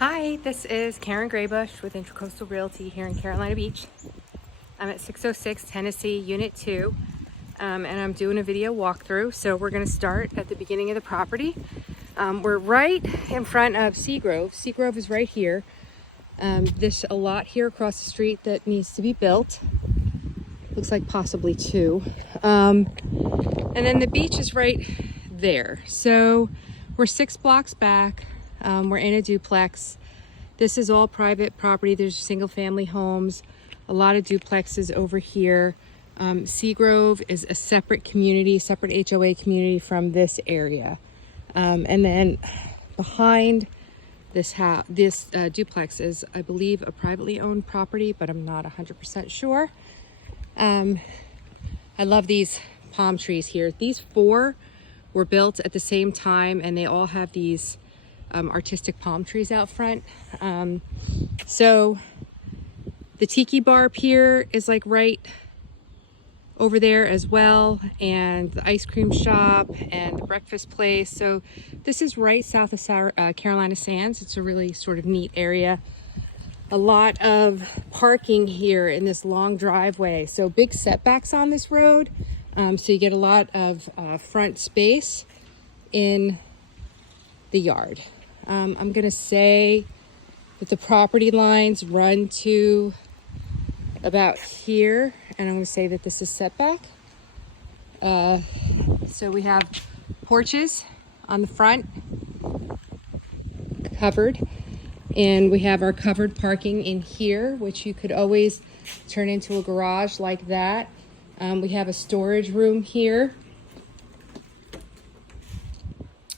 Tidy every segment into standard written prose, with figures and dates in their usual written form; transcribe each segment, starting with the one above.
Hi, this is Karen Graybush with Intracoastal Realty here in Carolina Beach. I'm at 606 Tennessee, Unit 2, and I'm doing a video walkthrough. So we're going to start at the beginning of the property. We're right in front of Seagrove. Seagrove is right here. There's a lot here across the street that needs to be built. Looks like possibly two. And then the beach is right there. So we're 6 blocks back. We're in a duplex. This is all private property. There's single family homes, a lot of duplexes over here. Seagrove is a separate community, separate HOA community from this area. And then behind this duplex is, I believe, a privately owned property, but I'm not 100% sure. I love these palm trees here. These 4 were built at the same time, and they all have these artistic palm trees out front. So the tiki bar pier is like right over there as well, and the ice cream shop and the breakfast place. So this is right south of Carolina Sands. It's a really sort of neat area. A lot of parking here in this long driveway. So big setbacks on this road. So you get a lot of front space in the yard. I'm gonna say that the property lines run to about here, and I'm gonna say that this is setback. So we have porches on the front, covered, and we have our covered parking in here, which you could always turn into a garage like that. We have a storage room here,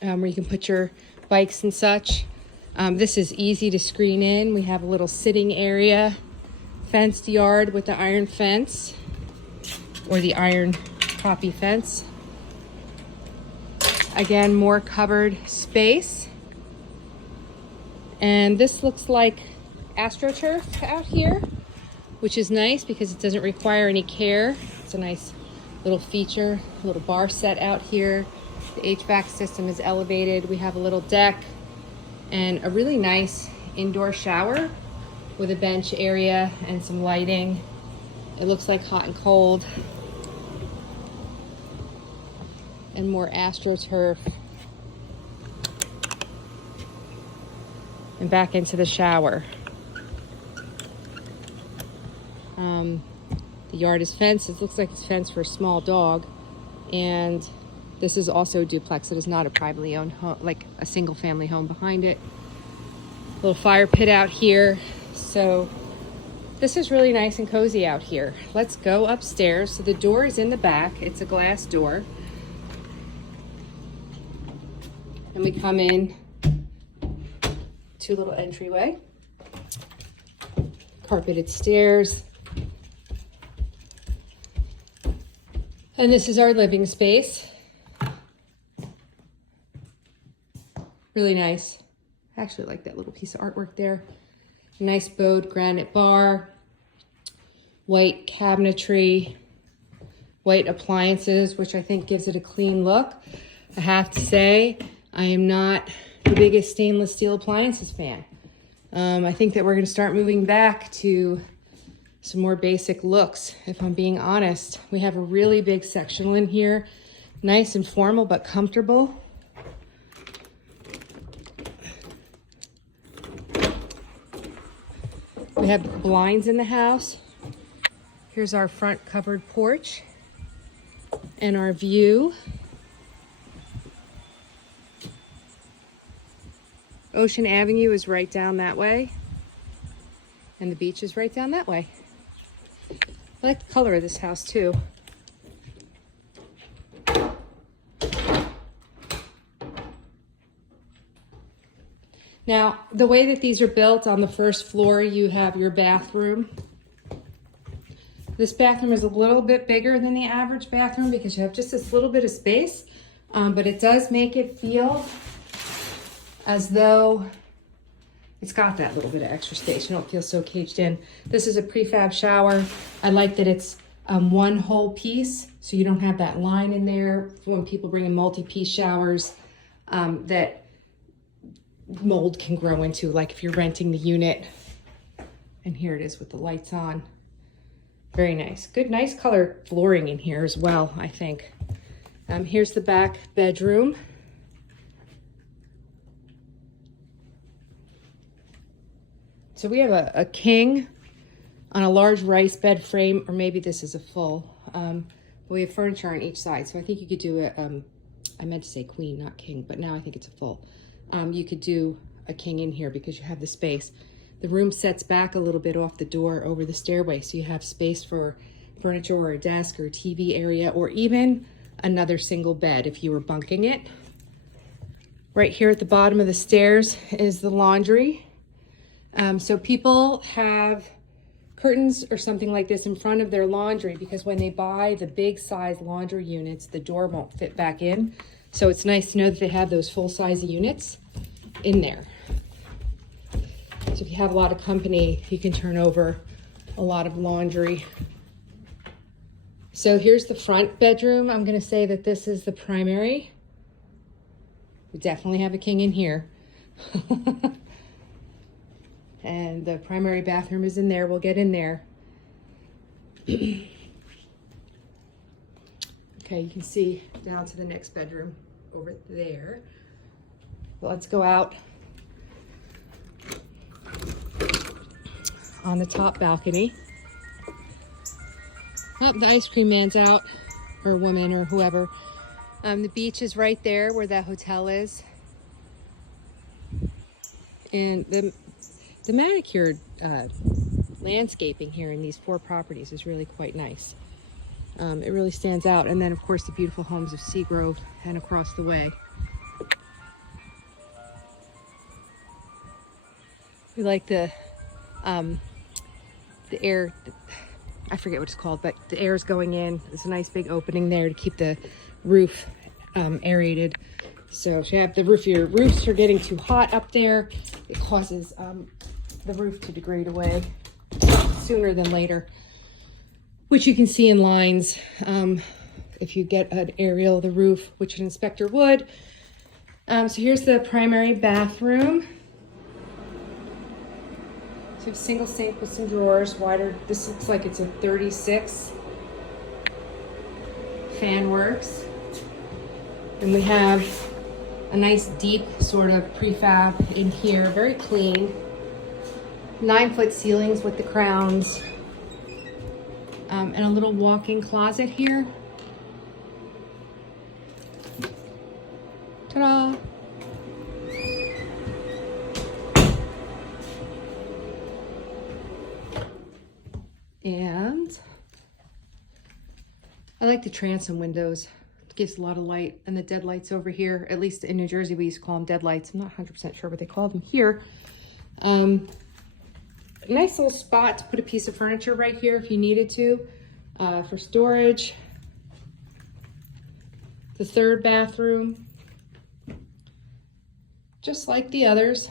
where you can put your bikes and such. This is easy to screen in. We have a little sitting area, fenced yard with the iron fence, or the iron copy fence. Again, more covered space. And this looks like AstroTurf out here, which is nice because it doesn't require any care. It's a nice little feature, a little bar set out here. The HVAC system is elevated. We have a little deck and a really nice indoor shower with a bench area and some lighting. It looks like hot and cold. And more AstroTurf. And back into the shower. The yard is fenced. It looks like it's fenced for a small dog. And this is also a duplex. It is not a privately owned home, like a single family home behind it. Little fire pit out here. So this is really nice and cozy out here. Let's go upstairs. So the door is in the back. It's a glass door. And we come in to a little entryway. Carpeted stairs. And this is our living space. Really nice. I actually like that little piece of artwork there. Nice bowed granite bar, white cabinetry, white appliances, which I think gives it a clean look. I have to say, I am not the biggest stainless steel appliances fan. I think that we're gonna start moving back to some more basic looks, if I'm being honest. We have a really big sectional in here. Nice and formal, but comfortable. We have blinds in the house. Here's our front covered porch and our view. Ocean Avenue is right down that way, and the beach is right down that way. I like the color of this house too. Now, the way that these are built, on the first floor, you have your bathroom. This bathroom is a little bit bigger than the average bathroom because you have just this little bit of space, but it does make it feel as though it's got that little bit of extra space. You don't feel so caged in. This is a prefab shower. I like that it's one whole piece, so you don't have that line in there when people bring in multi-piece showers, that mold can grow into, like if you're renting the unit. And here it is with the lights on. Very nice. Good, nice color flooring in here as well, I think. Here's the back bedroom. So we have a king on a large rice bed frame, or maybe this is a full. But we have furniture on each side. So I think you could do I meant to say queen, not king, but now I think it's a full. You could do a king in here because you have the space. The room sets back a little bit off the door over the stairway, so you have space for furniture or a desk or a TV area, or even another single bed if you were bunking it. Right here at the bottom of the stairs is the laundry. So people have curtains or something like this in front of their laundry because when they buy the big size laundry units, the door won't fit back in. So it's nice to know that they have those full size units in there. So if you have a lot of company, you can turn over a lot of laundry. So here's the front bedroom. I'm gonna say that this is the primary. We definitely have a king in here. And the primary bathroom is in there. We'll get in there. Okay, you can see down to the next bedroom over there. Well, let's go out on the top balcony. Oh, the ice cream man's out, or woman, or whoever. The beach is right there where that hotel is. And the manicured landscaping here in these 4 properties is really quite nice. It really stands out. And then, of course, the beautiful homes of Seagrove and across the way. We like the air, I forget what it's called, but the air is going in. There's a nice big opening there to keep the roof aerated. So if you have your roofs are getting too hot up there, it causes the roof to degrade away sooner than later, which you can see in lines if you get an aerial of the roof, which an inspector would. So here's the primary bathroom. So you have a single sink with some drawers, wider. This looks like it's a 36. Fan works. And we have a nice deep sort of prefab in here, very clean. 9-foot ceilings with the crowns. And a little walk-in closet here. Ta-da! And I like the transom windows. It gives a lot of light. And the deadlights over here, at least in New Jersey, we used to call them deadlights. I'm not 100% sure what they call them here. Nice little spot to put a piece of furniture right here if you needed to, for storage. The 3rd bathroom, just like the others.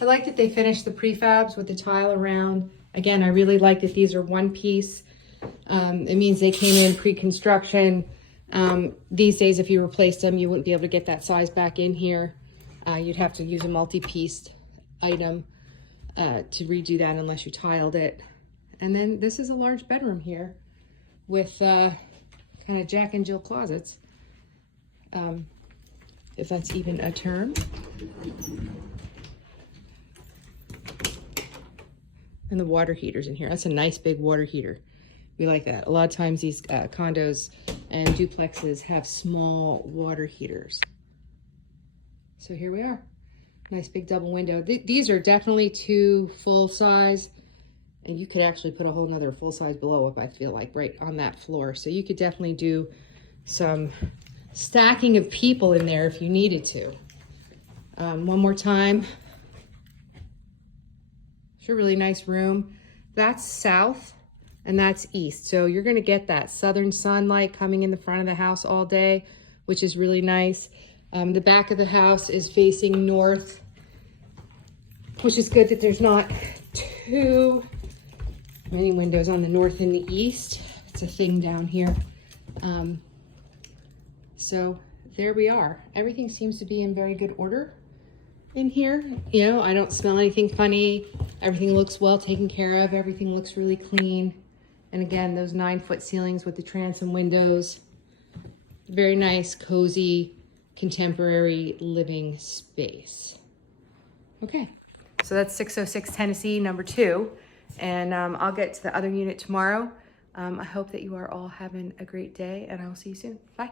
I like that they finished the prefabs with the tile around. Again, I really like that these are one piece. It means they came in pre-construction. These days, if you replaced them, you wouldn't be able to get that size back in here. You'd have to use a multi-pieced item to redo that unless you tiled it. And then this is a large bedroom here with kind of Jack and Jill closets, if that's even a term. And the water heaters in here. That's a nice big water heater. We like that. A lot of times these condos and duplexes have small water heaters. So here we are. Nice big double window. These are definitely 2 full size, and you could actually put a whole nother full size below up, I feel like, right on that floor. So you could definitely do some stacking of people in there if you needed to. One more time. It's a really nice room. That's south and that's east. So you're gonna get that southern sunlight coming in the front of the house all day, which is really nice. The back of the house is facing north, which is good that there's not too many windows on the north and the east. It's a thing down here. So there we are. Everything seems to be in very good order in here. You know, I don't smell anything funny. Everything looks well taken care of. Everything looks really clean. And again, those 9-foot ceilings with the transom windows. Very nice, cozy, contemporary living space. Okay, so that's 606 Tennessee number 2. And I'll get to the other unit tomorrow. I hope that you are all having a great day, and I will see you soon. Bye.